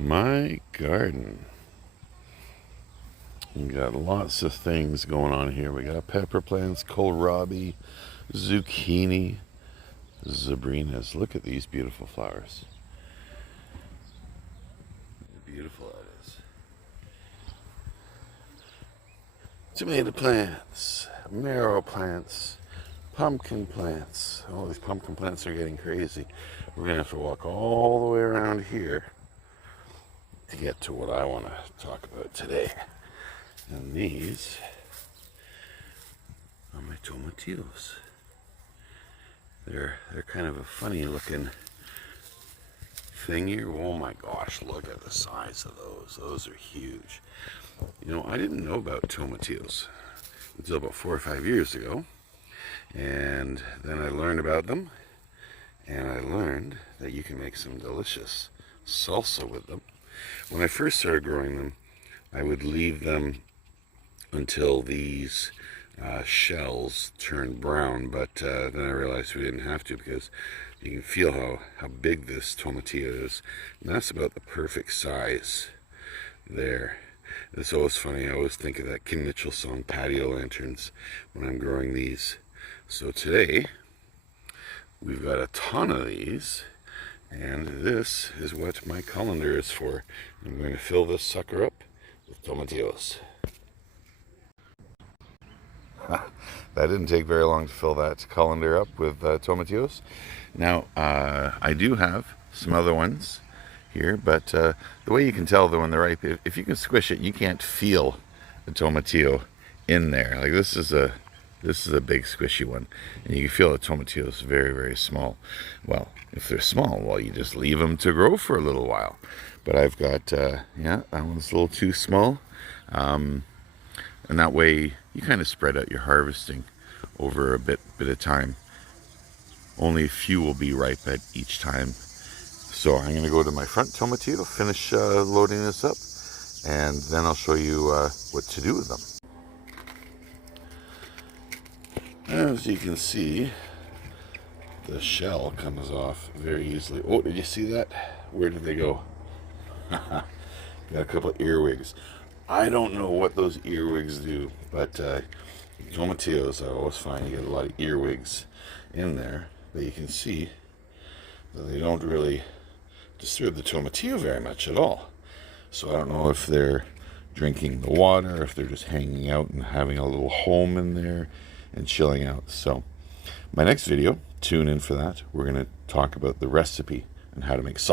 My garden. We got lots of things going on here. We got pepper plants, kohlrabi, zucchini, zabrinas. Look at these beautiful flowers. How beautiful that is. Tomato plants, marrow plants, pumpkin plants. Oh, these pumpkin plants are getting crazy. We're going to have to walk all the way around here to get to what I want to talk about today. And these are my tomatillos. They're kind of a funny looking thing here. Oh my gosh, look at the size of those. Those are huge. You know, I didn't know about tomatillos until about 4 or 5 years ago. And then I learned about them. And I learned that you can make some delicious salsa with them. When I first started growing them, I would leave them until these shells turned brown, but then I realized we didn't have to, because you can feel how big this tomatillo is, and that's about the perfect size there. It's always funny, I always think of that Kim Mitchell song, Patio Lanterns, when I'm growing these. So today, we've got a ton of these, and this is what my colander is for. I'm going to fill this sucker up with tomatillos. That didn't take very long to fill that colander up with tomatillos. Now, I do have some other ones here, but the way you can tell though when they're ripe, if you can squish it, you can't feel the tomatillo in there. Like this is a big squishy one, and you can feel the tomatillo is very, very small. Well, if they're small, well, you just leave them to grow for a little while. But I've got, yeah, that one's a little too small. And that way you kind of spread out your harvesting over a bit of time. Only a few will be ripe at each time. So I'm going to go to my front tomatillo, finish loading this up, and then I'll show you what to do with them. As you can see, the shell comes off very easily. Oh, did you see that? Where did they go? Got a couple of earwigs. I don't know what those earwigs do, but tomatillos, I always find you get a lot of earwigs in there, but you can see that they don't really disturb the tomatillo very much at all. So I don't know if they're drinking the water, if they're just hanging out and having a little home in there and chilling out. So my next video, tune in for that. We're going to talk about the recipe and how to make sauce.